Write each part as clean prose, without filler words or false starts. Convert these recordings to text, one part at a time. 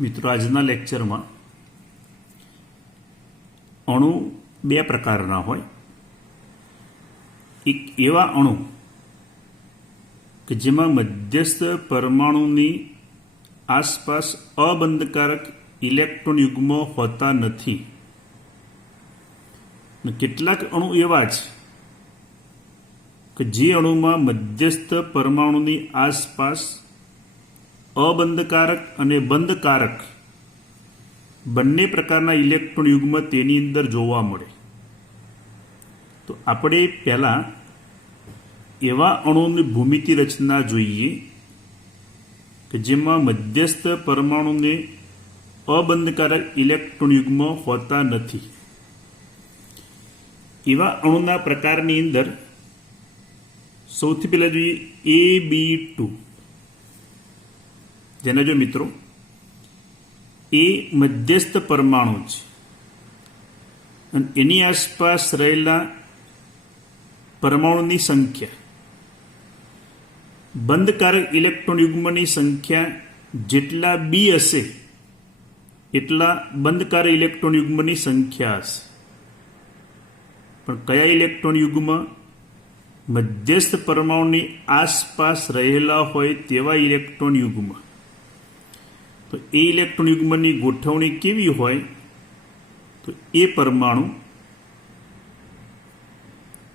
મિત્રો આજના લેક્ચરમાં અણુ બે પ્રકારના હોય. એક એવા અણુ કે જેમાં મધ્યસ્થ પરમાણુની આસપાસ અબંધકારક ઇલેક્ટ્રોન યુગ્મ હોતા નથી. કેટલાક અણુ એવા છે કે જે અણુમાં મધ્યસ્થ પરમાણુની આસપાસ અબંધકારક અને બંધકારક બંને પ્રકારના ઇલેક્ટ્રોન યુગ્મ તેની અંદર જોવા મળે. તો આપણે પહેલાં એવા અણુની ભૂમિતિ રચના જોઈએ કે જેમાં મધ્યસ્થ પરમાણુને અબંધકારક ઇલેક્ટ્રોન યુગ્મ હોતા નથી. એવા અણુના પ્રકારની અંદર સૌથી પહેલાં જોઈએ Ab2, જેના જો મિત્રો એ મધ્યસ્થ પરમાણુ છે અને એની આસપાસ રહેલા પરમાણુની સંખ્યા બંધકારક ઇલેક્ટ્રોન યુગ્મની સંખ્યા જેટલા બી હશે એટલા બંધકારક ઇલેક્ટ્રોન યુગ્મની સંખ્યા હશે. પણ કયા ઇલેક્ટ્રોન યુગ્મ? મધ્યસ્થ પરમાણુની આસપાસ રહેલા હોય તેવા ઇલેક્ટ્રોન યુગ્મ. તો એ ઇલેક્ટ્રોન યુગ્મની ગોઠવણી કેવી હોય? તો એ પરમાણુ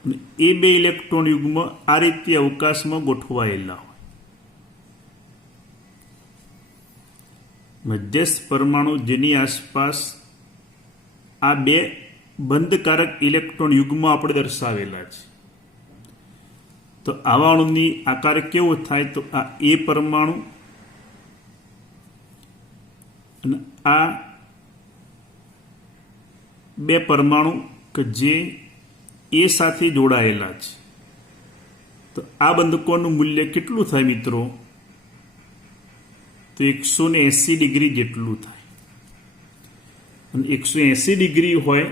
અને એ બે ઇલેક્ટ્રોન યુગ્મ આ રીતે અવકાશમાં ગોઠવાયેલા હોય. મધ્યસ્થ પરમાણુ જેની આસપાસ આ બે બંધકારક ઇલેક્ટ્રોન યુગ્મ આપણે દર્શાવેલા છે. તો આવા અણુની આકાર કેવો થાય? તો આ એ પરમાણુ અને આ બે પરમાણુ કે જે એ સાથે જોડાયેલા છે. તો આ બંધકોનું મૂલ્ય કેટલું થાય મિત્રો? તો 180 ડિગ્રી જેટલું થાય. અને 180 ડિગ્રી હોય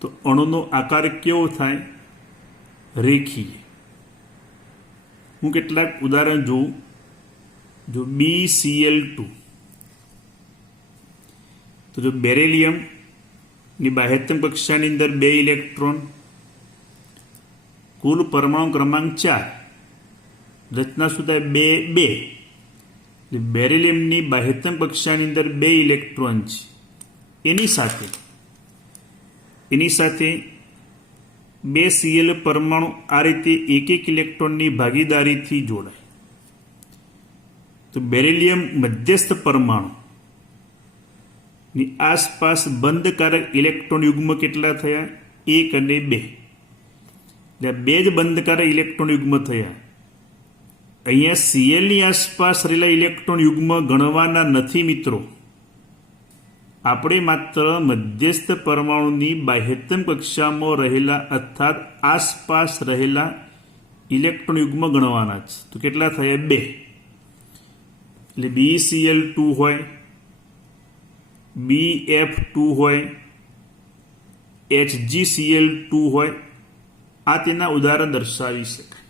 તો અણુનો આકાર કેવો થાય? રેખીય. હું કેટલાક ઉદાહરણ જોઉં. જો BCl2, તો જો બેરિલિયમની બાહ્યતમ કક્ષાની અંદર 2 ઇલેક્ટ્રોન, કુલ પરમાણુ ક્રમાંક 4, રચના શું થાય? 2 2. બેરિલિયમની બાહ્યતમ કક્ષાની અંદર 2 ઇલેક્ટ્રોન છે. એની સાથે 2 Cl પરમાણુ આ રીતે એક ઇલેક્ટ્રોનની ભાગીદારીથી જોડાય. તો બેરિલિયમ મધ્યસ્થ પરમાણુ ની આસપાસ બંધકારક ઇલેક્ટ્રોન યુગ્મ કેટલા થયા? 1 અને 2. એટલે 2 જ બંધકારક ઇલેક્ટ્રોન યુગ્મ થયા. અહીંયા Clની આસપાસ રહેલા ઇલેક્ટ્રોન યુગ્મ ગણવાના નથી મિત્રો. આપણે માત્ર મધ્યસ્થ પરમાણુની બાહ્યતમ કક્ષામાં રહેલા અર્થાત આસપાસ રહેલા ઇલેક્ટ્રોન યુગ્મ ગણવાના છે. તો કેટલા થયા? 2. એટલે BCl2 હોય, BF2 હોય, HgCl2 હોય. આ તેના ઉદાહરણ દર્શાવી શકાય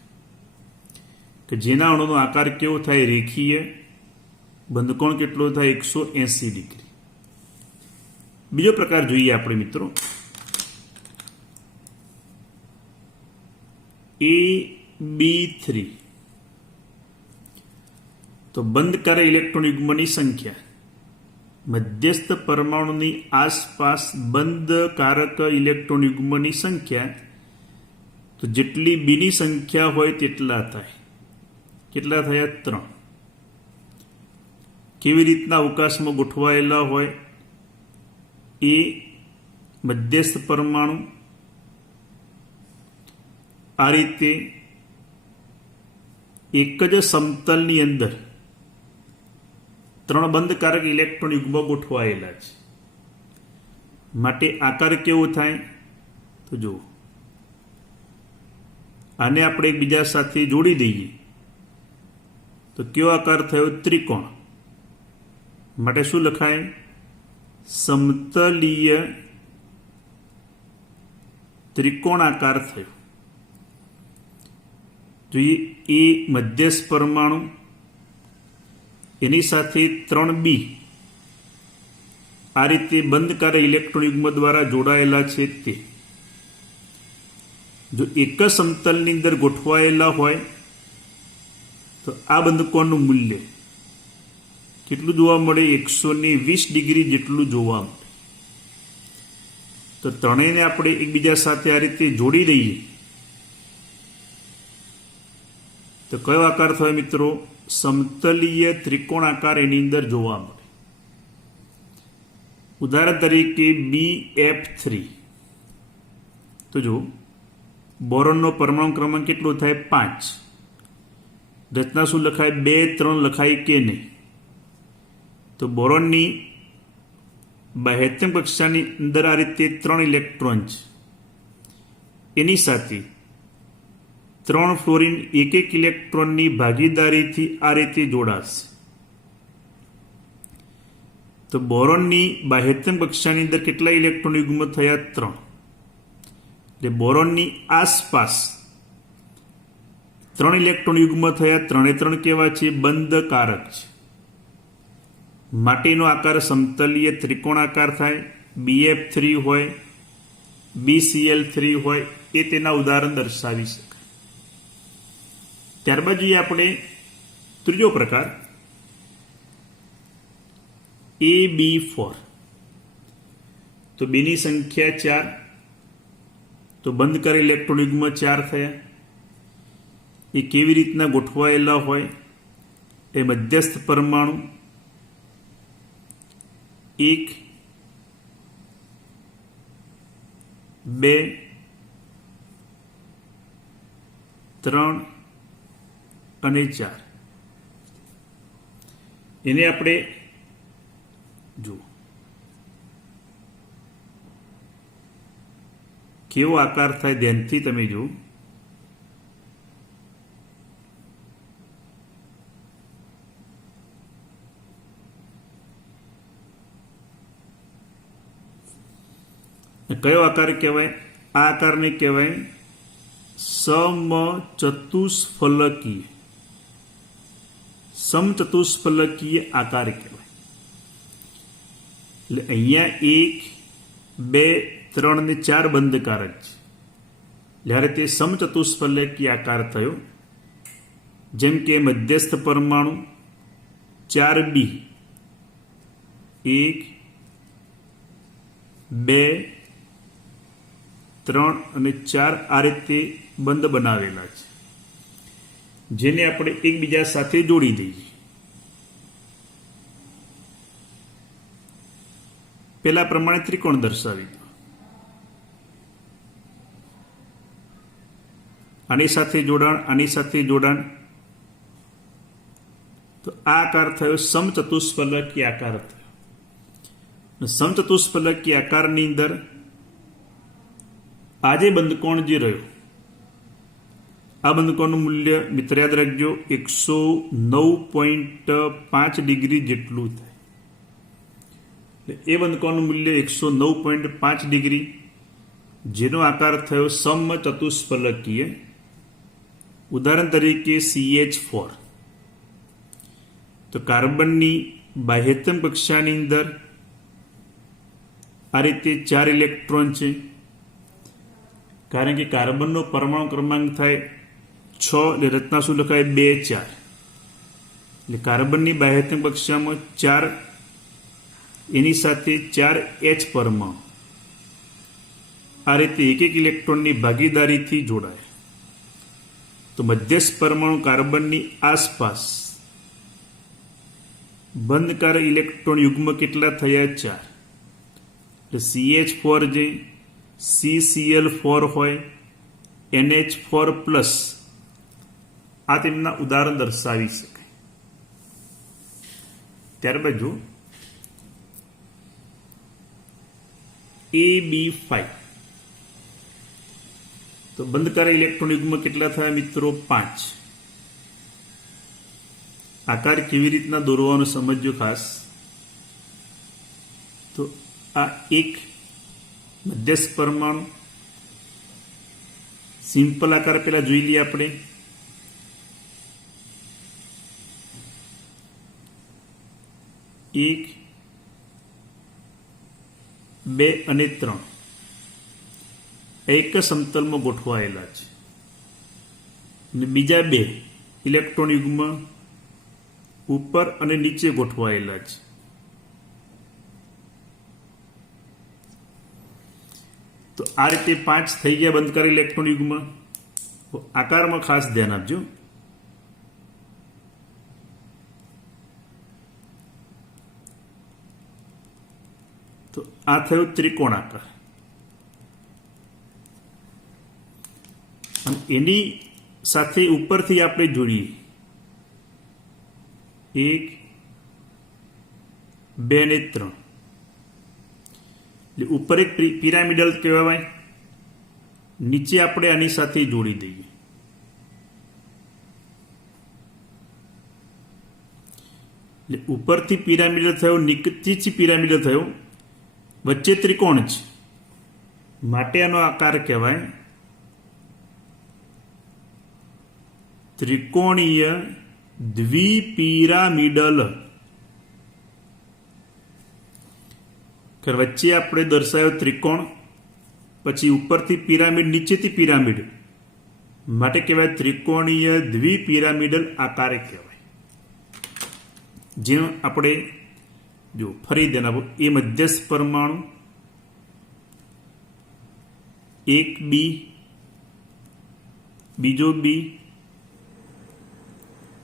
કે જેના અણુનો આકાર કેવો થાય? રેખીય. બંધકોણ કેટલો થાય? 180 ડિગ્રી. બીજો પ્રકાર જોઈએ આપણે મિત્રો AB3. તો બંધકારક ઇલેક્ટ્રોન યુગ્મની સંખ્યા મધ્યસ્થ પરમાણુની આસપાસ બંધકારક ઇલેક્ટ્રોન યુગ્મની સંખ્યા તો જેટલી બીની સંખ્યા હોય તેટલા થાય. કેટલા થયા? 3. કેવી રીતના અવકાશમાં ગોઠવાયેલા હોય? એ મધ્યસ્થ પરમાણુ આ રીતે એક જ સમતલની અંદર 3 બંધકારક ઇલેક્ટ્રોન યુગ્મ ગોઠવાયેલા છે. માટે આકાર કેવો થાય? તો જુઓ, આને આપણે એકબીજા સાથે જોડી દઈએ તો કેવો આકાર થયો? ત્રિકોણ. માટે શું લખાય? સમતલીય ત્રિકોણાકાર થયો. જોઈએ એ મધ્યસ્થ પરમાણુ એની સાથે 3B આ રીતે બંધ કાર્ય ઇલેક્ટ્રોન યુગ્મ દ્વારા જોડાયેલા છે તે જો એક જ સમતલની અંદર ગોઠવાયેલા હોય તો આ બંધકોણનું મૂલ્ય કેટલું જોવા મળે? 120 ડિગ્રી જેટલું જોવા મળે. તો ત્રણેયને આપણે એકબીજા સાથે આ રીતે જોડી દઈએ તો કયો આકાર થયો મિત્રો? સમતલીય ત્રિકોણ આકાર એની અંદર જોવા મળે. ઉદાહરણ તરીકે BF3 તો જો બોરોનનો પરમાણુ ક્રમાંક કેટલો થાય? 5. રચના શું લખાય? 2 3 લખાય કે નહીં? તો બોરોનની બાહ્યતમ કક્ષાની અંદર આ રીતે 3 ઇલેક્ટ્રોન છે. એની સાથે 3 ફ્લોરિન એક ઇલેક્ટ્રોનની ભાગીદારીથી આ રીતે જોડાશે. તો બોરોનની બાહ્યતમ કક્ષાની અંદર કેટલા ઇલેક્ટ્રોન યુગ્મ થયા? 3. એટલે બોરોનની આસપાસ 3 ઇલેક્ટ્રોન યુગ્મ થયા. 3 3 કેવા છે? બંધકારક છે. માટેનો આકાર સમતલીય ત્રિકોણાકાર થાય. BF3 હોય, BCl3 હોય એ તેના ઉદાહરણ દર્શાવી શકાય. ત્યારબાદ જોઈએ આપણે ત્રીજો પ્રકાર AB4. તો બેની સંખ્યા 4 તો બંધ કરે ઇલેક્ટ્રોન યુગ્મ 4 થયા. એ કેવી રીતના ગોઠવાયેલા હોય? એ મધ્યસ્થ પરમાણુ 1 2 3 અને 4 એને આપણે જુઓ કેવો આકાર થાય ધ્યાનથી તમે જુઓ. કયો આકાર કહેવાય? આ આકારને કહેવાય સમચતુષ્ફલકીય. સમચતુષ્ફલકીય આકાર કહેવાય. એટલે અહીંયા 1 2 3 અને 4 બંધકારક છે. જ્યારે તે સમચતુષ્ફલકીય આકાર થયો. જેમ કે મધ્યસ્થ પરમાણુ 4B 1 2 3 અને 4 આ રીતે બંધ બનાવેલા છે, જેને આપણે એકબીજા સાથે જોડી દઈએ. પેલા પ્રમાણે ત્રિકોણ દર્શાવી દો. આની સાથે જોડાણ, આની સાથે જોડાણ. તો આ આકાર થયો સમચતુષ્ફલકીય આકાર થયો. સમચતુષ્ફલકીય આકારની અંદર આજે બંધકોણ જે રહ્યો, આ બંધકોણનું મૂલ્ય મિત્ર યાદ રાખજો 109.5 ડિગ્રી જેટલું થાય. એ બંધકોણનું મૂલ્ય 109.5 ડિગ્રી, જેનો આકાર થયો સમચતુષ્ફલકીય. ઉદાહરણ તરીકે CH4. તો કાર્બનની બાહ્યતમ કક્ષાની અંદર આ રીતે 4 ઇલેક્ટ્રોન છે. કારણ કે કાર્બનનો પરમાણુ ક્રમાંક થાય 6, એટલે રચના શું લખાય? 2 4. એટલે કાર્બનની બાહ્યતમ કક્ષામાં 4, એની સાથે 4H પરમાણુ આ રીતે એક ઇલેક્ટ્રોનની ભાગીદારીથી જોડાય. તો મધ્યસ્થ પરમાણુ કાર્બનની આસપાસ બંધકાર ઇલેક્ટ્રોન યુગ્મ કેટલા થયા? 4. એટલે CH4 જે CCl4 હોય, NH4 પ્લસ, આ તેમના ઉદાહરણ દર્શાવી શકાય. ત્યારબાદ જો AB5. તો બંધકાર ઇલેક્ટ્રોન યુગ્મ કેટલા થયા મિત્રો? 5. આકાર કેવી રીતના દોરવાનો સમજજો ખાસ. તો આ એક મધ્યસ્થ પરમાણુ, સિમ્પલ આકાર પેલા જોઈ લઈએ આપણે. એક 2 અને 3 એક સમતલમાં ગોઠવાયેલા છે અને બીજા 2 ઇલેક્ટ્રોન યુગ્મ ઉપર અને નીચે ગોઠવાયેલા છે. તો આ રીતે 5 થઈ ગયા બંધ કરેલ ઇલેક્ટ્રોન યુગ્મ. આકારમાં ખાસ ધ્યાન આપજો. તો આ થયો ત્રિકોણાકાર અને એની સાથે ઉપરથી આપણે જોડીએ 1 2 અને 3 એટલે ઉપર એક પિરામિડલ કહેવાય, નીચે આપણે આની સાથે જોડી દઈએ. એટલે ઉપરથી પિરામિડલ થયો, નીચેથી પિરામિડલ થયો, વચ્ચે ત્રિકોણ છે માટે આનો આકાર કહેવાય ત્રિકોણીય દ્વિપિરામિડલ. વચ્ચે આપણે દર્શાવ્યો ત્રિકોણ, પછી ઉપરથી પિરામિડ, નીચેથી પિરામિડ માટે કહેવાય ત્રિકોણીય દ્વિપિરામિડલ આકાર કહેવાય. જેનો આપણે જો ફરી ધ્યાન આપો, એ મધ્યસ્થ પરમાણુ, 1 બી, બીજો બી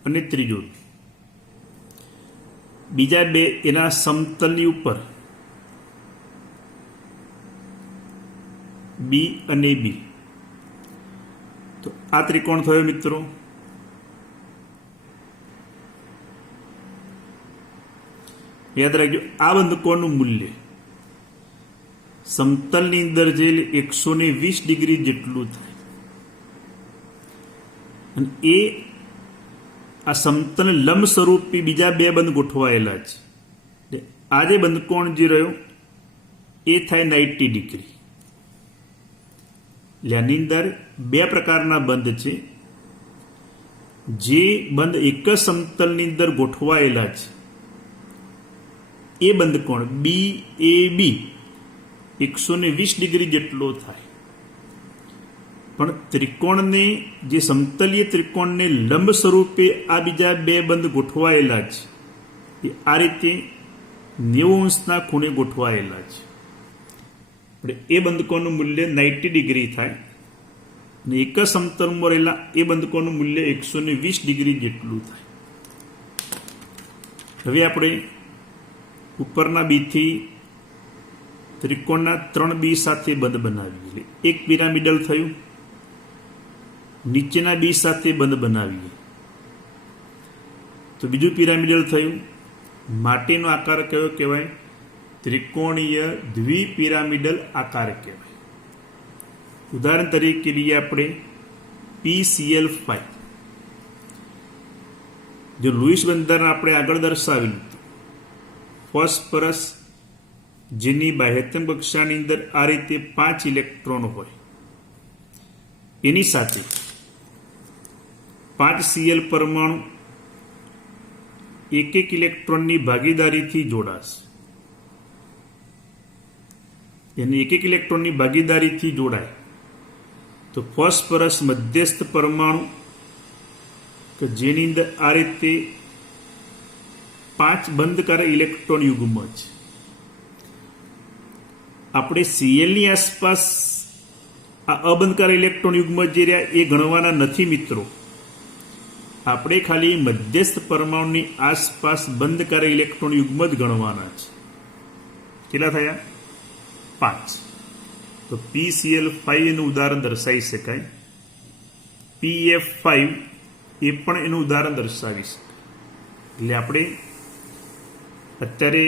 અને ત્રીજો બી. બીજા 2 એના સમતલની ઉપર બી અને બી. તો આ ત્રિકોણ થયો મિત્રો. યાદ રાખજો, આ બંધકોણનું મૂલ્ય સમતલની અંદર જે 120 ડિગ્રી જેટલું થાય અને એ આ સમતલ લંબ સ્વરૂપી બીજા 2 બંધ ગોઠવાયેલા છે. આ જે બંધકોણ જે રહ્યો એ થાય 90 ડિગ્રી. એટલે આની અંદર 2 પ્રકારના બંધ છે. જે બંધ એક જ સમતલની અંદર ગોઠવાયેલા છે એ બંધકોણ બી એ બી 120 ડિગ્રી જેટલો થાય. પણ ત્રિકોણને, જે સમતલીય ત્રિકોણને લંબ સ્વરૂપે આ બીજા 2 બંધ ગોઠવાયેલા છે એ આ રીતે 90 અંશના ખૂણે ગોઠવાયેલા છે. એટલે એ બંધકોણનું મૂલ્ય 90 ડિગ્રી થાય અને એક જ સમતલમાં રહેલા એ બંધકોણનું મૂલ્ય 120 ડિગ્રી જેટલું થાય. હવે આપણે ઉપરના બીથી ત્રિકોણના 3 બી સાથે બંધ બનાવીએ. એક પિરામિડલ થયું, નીચેના બી સાથે બંધ બનાવીએ તો બીજું પિરામિડલ થયું. માટેનો આકાર કયો કહેવાય? ત્રિકોણીય દ્વિપિરામિડલ આકાર કહેવાય. ઉદાહરણ તરીકે લઈએ આપણે PCl5. જો લુઈસ બંધારણ આપણે આગળ દર્શાવેલું, ફોસ્ફરસ જેની બાહ્યતમ કક્ષાની અંદર આ રીતે 5 ઇલેક્ટ્રોન હોય, એની સાથે 5 Cl પરમાણુ 1 ઇલેક્ટ્રોનની ભાગીદારીથી જોડાશે. એને 1 ઇલેક્ટ્રોનની ભાગીદારીથી જોડાય તો ફોસ્ફરસ મધ્યસ્થ પરમાણુ કે જેની અંદર આ રીતે 5 બંધકારક ઇલેક્ટ્રોન યુગ્મ છે. આપણે Clની આસપાસ આ અબંધકારક ઇલેક્ટ્રોન યુગ્મ જે રહ્યા એ ગણવાના નથી મિત્રો. આપણે ખાલી મધ્યસ્થ પરમાણુની આસપાસ બંધકારક ઇલેક્ટ્રોન યુગ્મ જ ગણવાના છે. કેટલા થયા? 5. તો PCl5 એનું ઉદાહરણ દર્શાવી શકાય. PF5 એ પણ એનું ઉદાહરણ દર્શાવી શકાય. એટલે આપણે અત્યારે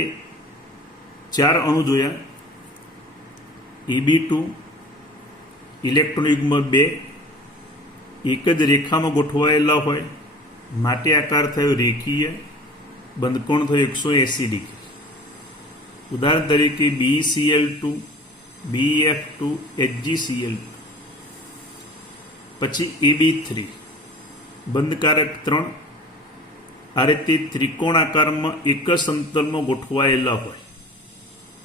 4 અણુ જોયા. Eb2 ઇલેક્ટ્રોન યુગ્મ 2 એક જ રેખામાં ગોઠવાયેલા હોય માટે આકાર થયો રેખીય, બંધકોણ થયો 180 ડિગ્રી. ઉદાહરણ તરીકે BeCl2, BF2, HgCl2. પછી Eb3 બંધકારક 3 આ રીતે ત્રિકોણ આકારમાં એક જ સમતલમાં ગોઠવાયેલા હોય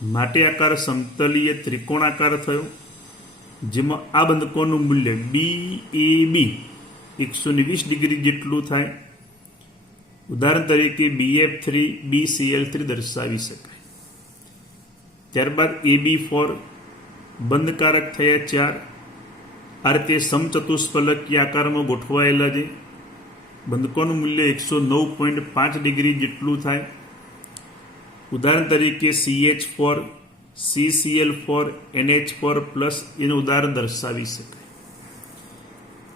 માટે આકાર સમતલીય ત્રિકોણાકાર થયો, જેમાં આ બંધકોણનું મૂલ્ય BAB 120 ડિગ્રી જેટલું થાય. ઉદાહરણ તરીકે BF3 BCl3 દર્શાવી શકાય. ત્યારબાદ AB4 બંધકારક થયા 4. આ રીતે સમચતુષ્ફલકીય આકારમાં ગોઠવાયેલા છે. બંધકોણનું મૂલ્ય 109.5 ડિગ્રી જેટલું થાય. ઉદાહરણ તરીકે CH4 CCl4 NH4 પ્લસ એનું ઉદાહરણ દર્શાવી શકાય.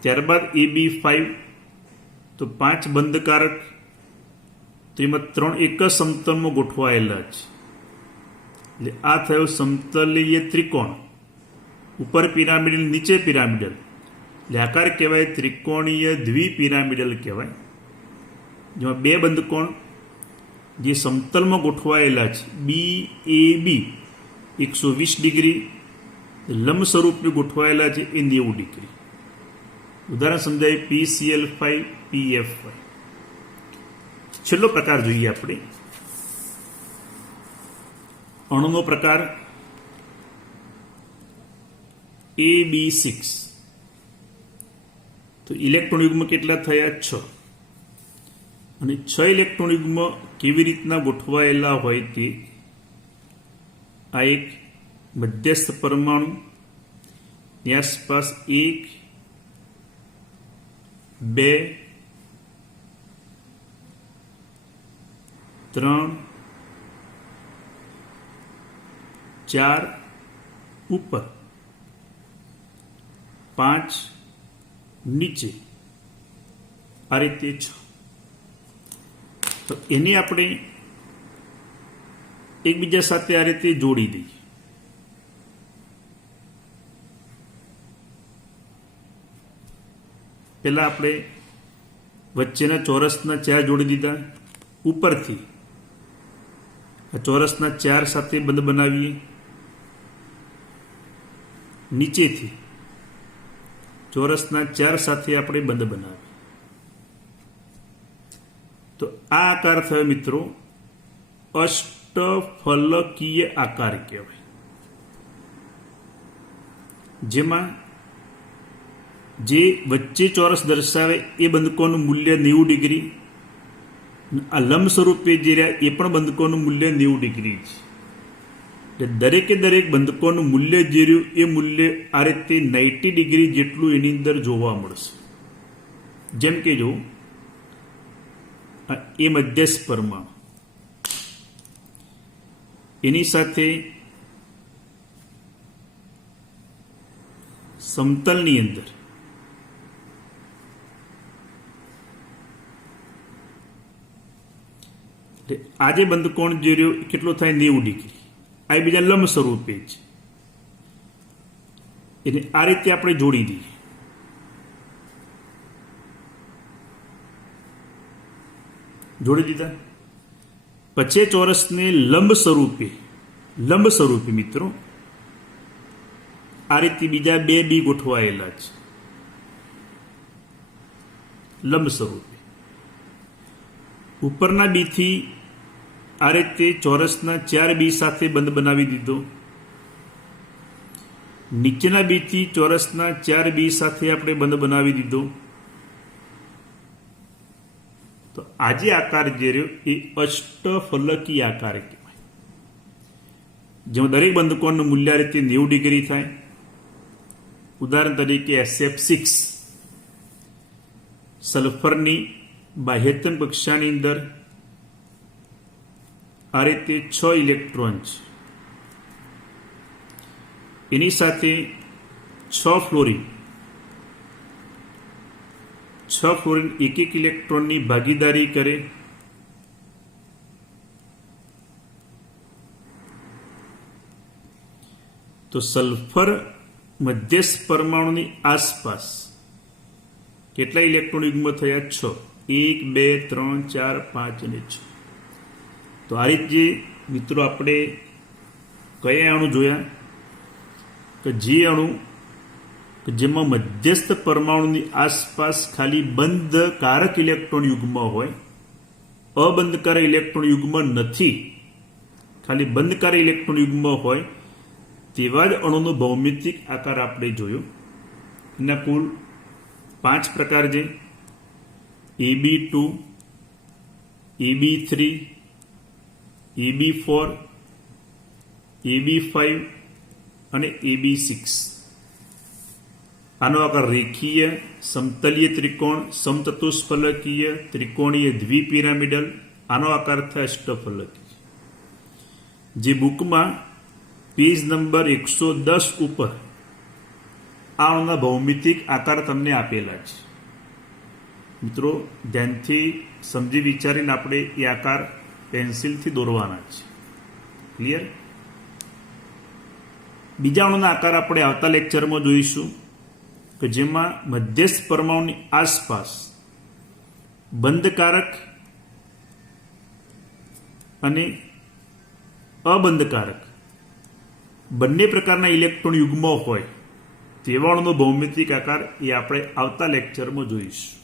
ત્યારબાદ AB5 તો 5 બંધકારક, તેમાં 3 એક જ સમતલમાં ગોઠવાયેલા છે. એટલે આ થયો સમતલીય ત્રિકોણ, ઉપર પિરામિડલ નીચે પિરામિડલ, એટલે આકાર કહેવાય ત્રિકોણીય દ્વિપિરામિડલ કહેવાય. જેમાં 2 બંધકોણ જે સમતલમાં ગોઠવાયેલા છે BAB 120 ડિગ્રી, લંબ સ્વરૂપે ગોઠવાયેલા છે એ 90 ડિગ્રી. ઉદાહરણ સમજાય PCl5 PF5. છેલ્લો પ્રકાર જોઈએ આપણે. અણુનો પ્રકાર AB6. તો ઇલેક્ટ્રોન યુગ્મ કેટલા થયા? 6. અને 6 ઇલેક્ટ્રોન યુગ્મ કેવી રીતના ગોઠવાયેલા હોય તે આ એક મધ્યસ્થ પરમાણુ, ની આસપાસ 1 2 3 4 ઉપર, 5 નીચે, આ રીતે 6. તો એને આપણે એકબીજા સાથે આ રીતે જોડી દઈએ. પહેલા આપણે વચ્ચેના ચોરસના 4 જોડી દીધા. ઉપરથી આ ચોરસના 4 સાથે બંધ બનાવીએ. નીચેથી ચોરસના 4 સાથે આપણે બંધ બનાવીએ. તો આ આકાર થયો મિત્રો અષ્ટફલકીય આકાર કહેવાય, જેમાં જે વચ્ચે ચોરસ દર્શાવે એ બંધકોણનું મૂલ્ય 90 ડિગ્રી, આ લંબ સ્વરૂપે જે રહ્યા એ પણ બંધકોણનું મૂલ્ય 90 ડિગ્રી છે. એટલે દરેકે દરેક બંધકોણનું મૂલ્ય જે રહ્યું એ મૂલ્ય આ રીતે 90 ડિગ્રી જેટલું એની અંદર જોવા મળશે. જેમ કે જો એ મધ્યસ્થ પરમાણુ, એની સાથે સમતલની અંદર આ જે બંધકોણ જે રહ્યો કેટલો થાય? 90 ડિગ્રી. આ બીજા લંબ સ્વરૂપે છે. એને આ રીતે આપણે જોડી દઈએ. જોડી દીધા પછી ચોરસને લંબ સ્વરૂપે મિત્રો આ રીતે બીજા 2 બી ગોઠવાયેલા છે લંબ સ્વરૂપે. ઉપરના બીથી આ રીતે ચોરસના 4 બી સાથે બંધ બનાવી દીધો. નીચેના બીથી ચોરસના 4 બી સાથે આપણે બંધ બનાવી દીધો. તો આજે આકાર જે રહ્યો એ અષ્ટફલકીય આકાર કહેવાય, જેમાં દરેક બંધકોણનું મૂલ્ય રીતે 90 ડિગ્રી થાય. ઉદાહરણ તરીકે SF6 સલ્ફરની બાહ્યતમ કક્ષાની અંદર આ રીતે 6 ઇલેક્ટ્રોન છે. એની સાથે 6 ફ્લોરિન એક ઇલેક્ટ્રોનની ભાગીદારી કરે. તો સલ્ફર મધ્યસ્થ પરમાણુની આસપાસ કેટલા ઇલેક્ટ્રોન યુગ્મ થયા? 6. 1 2 3 4 5 અને 6. તો આ રીતે મિત્રો આપણે કયા અણુ જોયા કે જે અણુ જેમાં મધ્યસ્થ પરમાણુની આસપાસ ખાલી બંધકારક ઇલેક્ટ્રોન યુગ્મ હોય, અબંધકારક ઇલેક્ટ્રોન યુગ્મ નથી, ખાલી બંધકારી ઇલેક્ટ્રોન યુગ્મ હોય તેવા જ અણુનો ભૌમિતિક આકાર આપણે જોયો. એના કુલ 5 પ્રકાર છે: AB2, AB3, AB4, AB5 અને AB6. આનો આકાર રેખીય, સમતલીય ત્રિકોણ, સમચતુષ્ફલકીય, ત્રિકોણીય, દ્વિપિરામિડલ. આનો આકાર થાય અષ્ટફલકીય. જે બુકમાં પેજ નંબર 110 ઉપર આ અણુના ભૌમિતિક આકાર તમને આપેલા છે. મિત્રો ધ્યાનથી સમજી વિચારીને આપણે એ આકાર પેન્સિલથી દોરવાના છે. ક્લિયર? બીજા અણુના આકાર આપણે આવતા લેક્ચરમાં જોઈશું કે જેમાં મધ્યસ્થ પરમાણુની આસપાસ બંધકારક અને અબંધકારક બંને પ્રકારના ઇલેક્ટ્રોન યુગ્મ હોય તેવા અણુનો ભૌમિતિક આકાર એ આપણે આવતા લેક્ચરમાં જોઈશું.